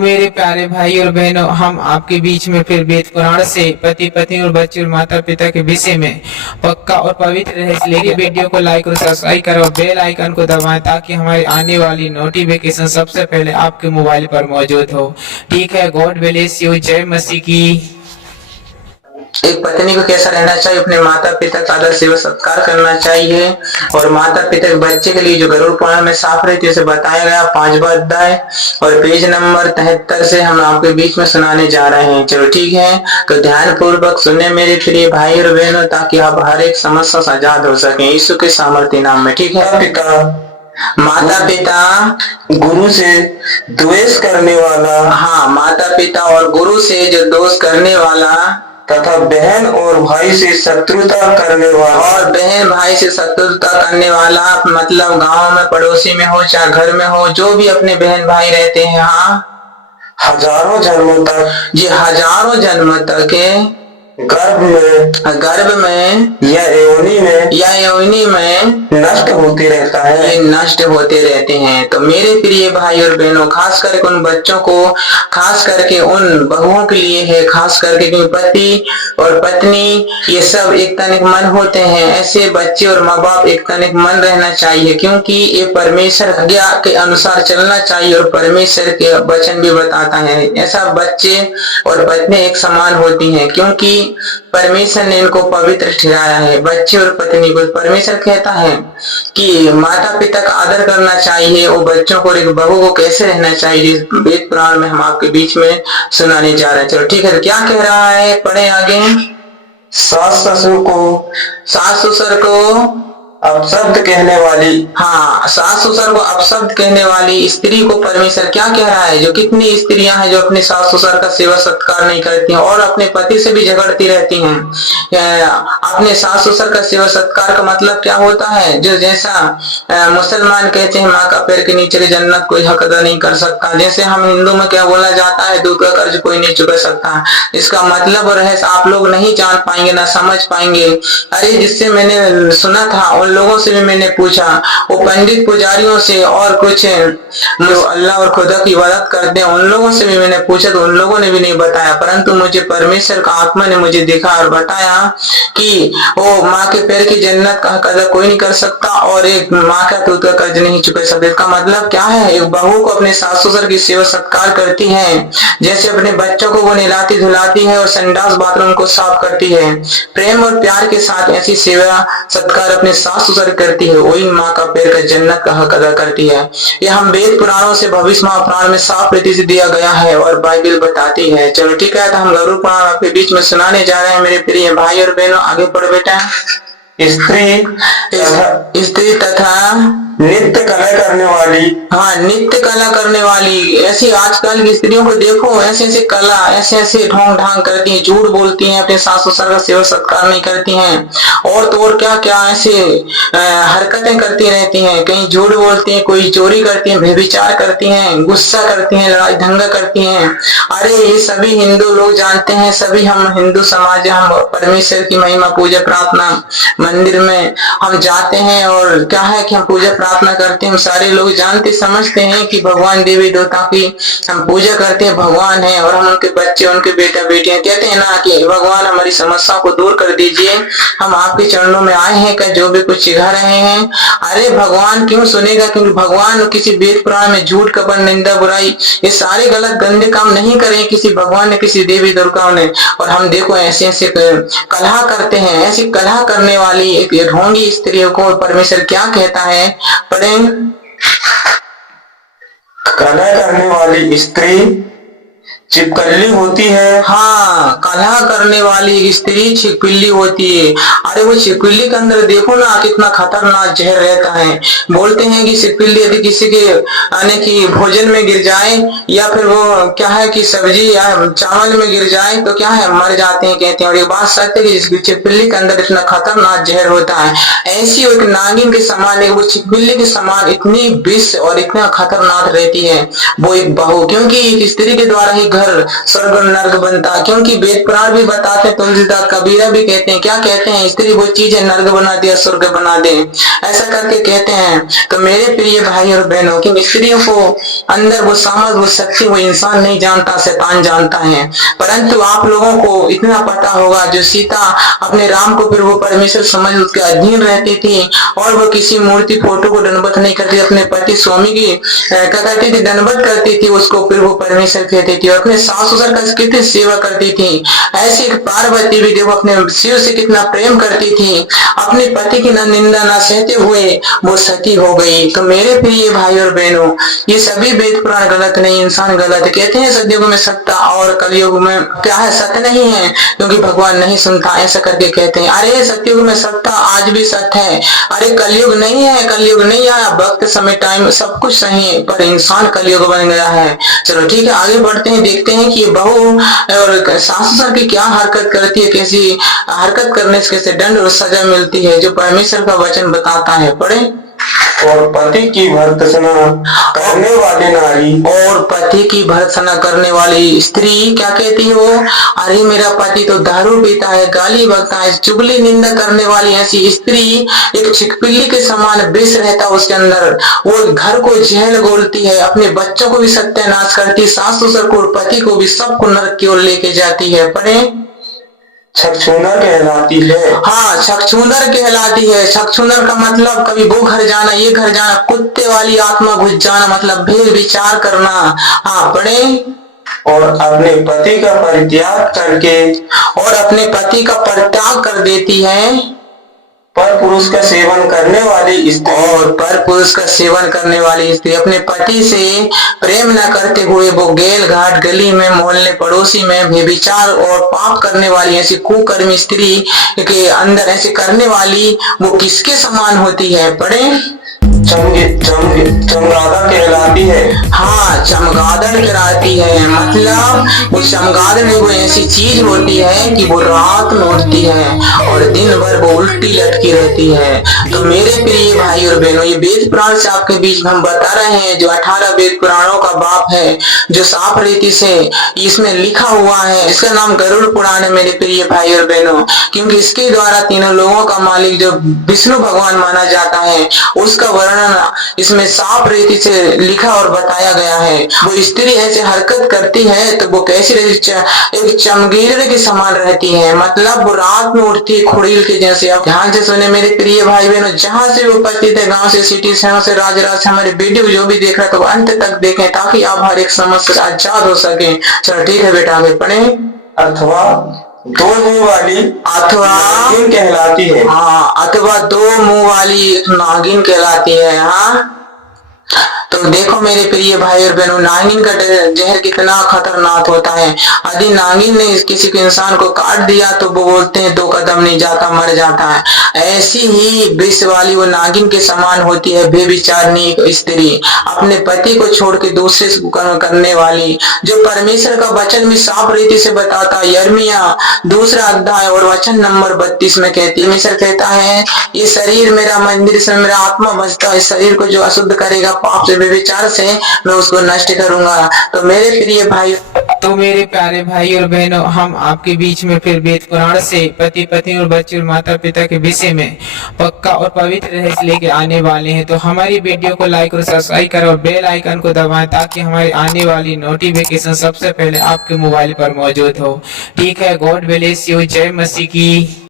मेरे प्यारे भाई और बहनों, हम आपके बीच में फिर वेद पुराण से पति पत्नी और बच्चे और माता पिता के विषय में पक्का और पवित्र है। इसलिए वीडियो को लाइक और सब्सक्राइब करो, बेल आइकन को दबाएं ताकि हमारी आने वाली नोटिफिकेशन सबसे पहले आपके मोबाइल पर मौजूद हो। ठीक है, गॉड ब्लेस यू। जय मसीह की। एक पत्नी को कैसा रहना चाहिए, अपने माता पिता का आदर सेवा सत्कार करना चाहिए और माता पिता के बच्चे के लिए जो गरुड़ पुराण में साफ रहती है उसे बताया गया 5वां अध्याय और पेज नंबर 73 से हम आपके बीच में सुनाने जा रहे हैं। चलो ठीक है, तो ध्यान पूर्वक सुने मेरे प्रिय भाई और बहनों, ताकि आप हर एक समस्या से आजाद हो सके यीशु के सामर्थ्य नाम में। ठीक है, माता पिता गुरु से द्वेष करने वाला, हाँ, माता पिता और गुरु से जो दोष करने वाला तथा बहन और भाई से शत्रुता करने वाला, और बहन भाई से शत्रुता करने वाला मतलब गांव में पड़ोसी में हो चाहे घर में हो, जो भी अपने बहन भाई रहते हैं, हाँ, हजारों जन्मों तक, जी हजारों जन्म तक गर्भ में या योनि में नष्ट होते रहता है, ये नष्ट होते रहते हैं। तो मेरे प्रिय भाई और बहनों, खास करके उन बच्चों को, खास करके उन बहुओं के लिए है, खास करके क्योंकि पति और पत्नी ये सब एक तनिक मन होते हैं, ऐसे बच्चे और माँ बाप एक तनिक मन रहना चाहिए, क्योंकि ये परमेश्वर आज्ञा के अनुसार चलना चाहिए और परमेश्वर के वचन भी बताता है ऐसा बच्चे और पत्नी एक समान होती हैं, क्योंकि परमेश्वर ने इनको पवित्र ठहराया है। बच्चे और पत्नी को परमेश्वर कहता है कि माता पिता का आदर करना चाहिए और बच्चों को, एक बहू को कैसे रहना चाहिए, वेद पुराण में हम आपके बीच में सुनाने जा रहे हैं। चलो ठीक है, तो क्या कह रहा है, पढ़े आगे। सास ससुर को अपशब्द कहने वाली, हाँ, सास ससुर को अपशब्द कहने वाली स्त्री को परमेश्वर क्या कह रहा है, जो कितनी स्त्रियां हैं जो अपने सास ससुर का सेवा सत्कार नहीं करती हैं और अपने पति से भी झगड़ती रहती हैं। अपने सास ससुर का सेवा सत्कार का मतलब क्या होता है, जो जैसा मुसलमान कहते हैं माँ का पैर के नीचे जन्नत कोई हक अदा नहीं कर सकता, जैसे हम हिंदू में क्या बोला जाता है, दूध का कर्ज कोई नहीं चुका सकता। इसका मतलब और रहस्य आप लोग नहीं जान पाएंगे, ना समझ पाएंगे। अरे जिससे मैंने सुना था, उन लोगों से भी मैंने पूछा, वो पंडित पुजारियों से और कुछ जो अल्लाह और खुदा की इबादत करते हैं उन लोगों से भी मैंने पूछा, तो उन लोगों ने भी नहीं बताया, परंतु मुझे परमेश्वर का आत्मा ने मुझे देखा और बताया कि वो माँ के पैर की जन्नत का कर्ज कोई नहीं कर सकता और एक माँ का दूध का कर्ज नहीं चुका सकता। इसका मतलब क्या है, एक बहू को अपने सास ससुर की सेवा सत्कार करती है, जैसे अपने बच्चों को वो नहलाती धुलाती है और संडास बाथरूम को साफ करती है, प्रेम और प्यार के साथ ऐसी सेवा सत्कार अपने सास ससुर करती है, वही माँ का पैर का जन्नत का हक अदा करती है। यह हम वेद पुराणों से भविष्य महापुराण में साफ रीति से दिया गया है और बाइबल बताती है। चलो ठीक है, तो हम गरुड़ पुराण आपके बीच में सुनाने जा रहे हैं मेरे प्रिय भाई और बहनों। आगे पढ़ बेटा। स्त्री तथा नित्य कला करने वाली, हाँ, नित्य कला करने वाली, ऐसी आजकल की स्त्रियों को देखो, ऐसे ऐसे कला, ऐसे ऐसे ढोंग ढांग करती हैं, झूठ बोलती हैं, अपने सास ससुर का सेवा सत्कार नहीं करती हैं और तो और क्या क्या ऐसे हरकतें करती रहती हैं, कहीं झूठ बोलती हैं, कोई चोरी करती हैं, व्यभिचार करती हैं, गुस्सा करती हैं, लड़ाई दंगा करती हैं। अरे ये सभी हिंदू लोग जानते हैं, सभी हम हिंदू समाज, हम परमेश्वर की महिमा पूजा प्रार्थना मंदिर में हम जाते हैं और क्या है कि हम पूजा प्रार्थना करते हैं, हम सारे लोग जानते समझते हैं कि भगवान देवी देवता की हम पूजा करते हैं, भगवान है और हम उनके बच्चे, उनके बेटा बेटियां, कहते हैं ना कि भगवान हमारी समस्याओं को दूर कर दीजिए, हम आपके चरणों में आए हैं, क्या जो भी कुछ सिखा रहे हैं। अरे भगवान क्यों सुनेगा, क्योंकि भगवान किसी वेद पुराण में झूठ कपट निंदा बुराई ये सारे गलत गंदे काम नहीं करें किसी भगवान ने, किसी देवी दुर्गा ने। और हम देखो ऐसे ऐसे कलह करते हैं, ऐसी कलह करने वाली एक ढोंगी स्त्रियों को परमेश्वर क्या कहता है, पढ़ें। कलह करने वाली स्त्री छिपकली होती है, हाँ, कलह करने वाली स्त्री छिपकली होती है। अरे वो छिपकली के अंदर देखो ना कितना खतरनाक जहर रहता है। बोलते हैं कि छिपकली यदि किसी के आने की भोजन में गिर जाए या फिर वो क्या है कि सब्जी या चावल में गिर जाए तो क्या है, मर जाते हैं, कहते हैं। और ये बात सच है कि छिपकली के अंदर इतना खतरनाक जहर होता है, ऐसी एक नागिन के समान, वो छिपकली के समान इतनी विष और इतना खतरनाक रहती है वो एक बहू, क्योंकि एक स्त्री के द्वारा ही घर स्वर्ग और नर्क बनता, क्योंकि वेद पुराण भी बताते हैं, तुलसीदास कबीरा भी कहते हैं, क्या कहते हैं, स्त्री वो चीज है नर्क बना दिया स्वर्ग बना दे, ऐसा करके कहते हैं। तो मेरे प्रिय भाई और बहनों, कि स्त्रियों को अंदर वो सामर्थ वो शक्ति वो इंसान नहीं जानता, शैतान जानता है। परंतु आप लोगों को इतना पता होगा, जो सीता अपने राम को फिर वो परमेश्वर समझ उसके अधीन रहती थी, और वो किसी मूर्ति फोटो को दंडवत नहीं करती, अपने पति स्वामी की क्या करती थी, दंडवत करती थी उसको, फिर वो परमेश्वर कहती थी, और अपने सास ससुर का कितनी सेवा करती थी। ऐसी पार्वती भी देखो अपने शिव से कितना प्रेम करती थी, अपने पति की निंदा न सहते हुए वो सती हो गई। तो मेरे प्रिय भाई और बहनों, ये सभी वेद पुराण गलत नहीं, इंसान गलत कहते हैं सतयुग में सत्ता और कलयुग में क्या है, सत्य नहीं है, क्योंकि भगवान नहीं सुनता, ऐसा करके कहते हैं। अरे सतयुग में सत्ता आज भी सत्य है, अरे कलयुग नहीं है, कलयुग नहीं आया, वक्त समय टाइम सब कुछ सही है, पर इंसान कलयुग बन गया है। चलो ठीक है, आगे बढ़ते हैं, देखते हैं कि बहू और सास ससुर की क्या हरकत करती है, कैसी हरकत करने से कैसे दंड और सजा मिलती है, जो परमेश्वर का वचन बताता है। पढ़े। और पति की भर्त्सना करने वाली नारी, और पति की भर्त्सना करने वाली स्त्री क्या कहती है वो, अरे मेरा पति तो दारू पीता है, गाली बकता है, चुगली निंदा करने वाली ऐसी स्त्री एक छिपकली के समान विष रहता है उसके अंदर, वो घर को जहर घोलती है, अपने बच्चों को भी सत्यानाश करती, सास ससुर को और पति को भी सबको नरक की ओर लेके जाती है। पढ़े। छछूंदर कहलाती है। हाँ, छछूंदर कहलाती है। छछूंदर का मतलब कभी वो घर जाना ये घर जाना, कुत्ते वाली आत्मा घुस जाना, मतलब भेद विचार करना। हाँ, पढ़े। और अपने पति का परित्याग करके, और अपने पति का परित्याग कर देती है, पर पुरुष का सेवन करने वाली स्त्री, और पर पुरुष का सेवन करने वाली स्त्री अपने पति से प्रेम न करते हुए वो गेल घाट गली में मोहल्ले पड़ोसी में व्यभिचार और पाप करने वाली ऐसी कुकर्मी स्त्री के अंदर ऐसे करने वाली वो किसके समान होती है। पढ़े। चमगादड़ कहलाती है। हाँ, चमगादड़ कहलाती है, मतलब वो चमगादड़ वो ऐसी चीज होती है कि वो रात में उठती है और दिन भर वो उल्टी लटकी रहती है। तो मेरे प्रिय भाई और बहनों, ये वेद पुराण से आपके बीच में हम बता रहे हैं, जो 18 वेद पुराणों का बाप है, जो साफ रीति से इसमें लिखा हुआ है, इसका नाम गरुड़ पुराण है मेरे प्रिय भाई और बहनों, क्योंकि इसके द्वारा तीनों लोगों का मालिक जो विष्णु भगवान माना जाता है, उसका वर्णन इसमें साफ रीति से लिखा और बताया गया है। वो स्त्री ऐसे हरकत करती है तो वो कैसी रहती, एक चमगीदड़ के समान रहती है, मतलब वो रात में उठती है खुड़ील के जैसे। आप ध्यान से सुने मेरे प्रिय भाई बहनों, जहां से भी उपस्थित है, गांव से, सिटी शहरों से, राज्य से हमारे वीडियो जो भी देख रहे हैं तो अंत तक देखें, ताकि आप हर एक समस्या से आजाद हो सके। चलो ठीक है बेटा, आगे पढ़े। अथवा दो मुंह वाली अथवा नागिन कहलाती है। हाँ, अथवा दो मुंह वाली नागिन कहलाती है। हाँ, तो देखो मेरे प्रिय भाई और बहनों, नागिन का जहर कितना खतरनाक होता है। यदि नागिन ने किसी को इंसान को काट दिया तो वो बोलते हैं 2 कदम नहीं जाता, मर जाता है। ऐसी ही विष वाली वो नागिन के समान होती है बेविचारनी स्त्री, अपने पति को छोड़ के दूसरे से करने वाली, जो परमेश्वर का वचन में साफ रीति से बताता है। यिर्मयाह 2 अध्याय और वचन नंबर 32 में कहती, परमेश्वर कहता है, ये शरीर मेरा मंदिर, इसमें मेरा आत्मा बसता है, इस शरीर को जो अशुद्ध करेगा पाप से विचार से मैं उसको नष्ट करूंगा। तो मेरे प्रिय भाई, तो मेरे प्यारे भाई और बहनों, हम आपके बीच में फिर वेद पुराण से पति पत्नी और बच्चे और माता पिता के विषय में पक्का और पवित्र रहस्य लेके आने वाले हैं। तो हमारी वीडियो को लाइक और सब्सक्राइब करो और बेल आइकन को दबाएं, ताकि हमारी आने वाली नोटिफिकेशन सबसे पहले आपके मोबाइल पर मौजूद हो। ठीक है, गॉड ब्लेस यू, जय मसीह की।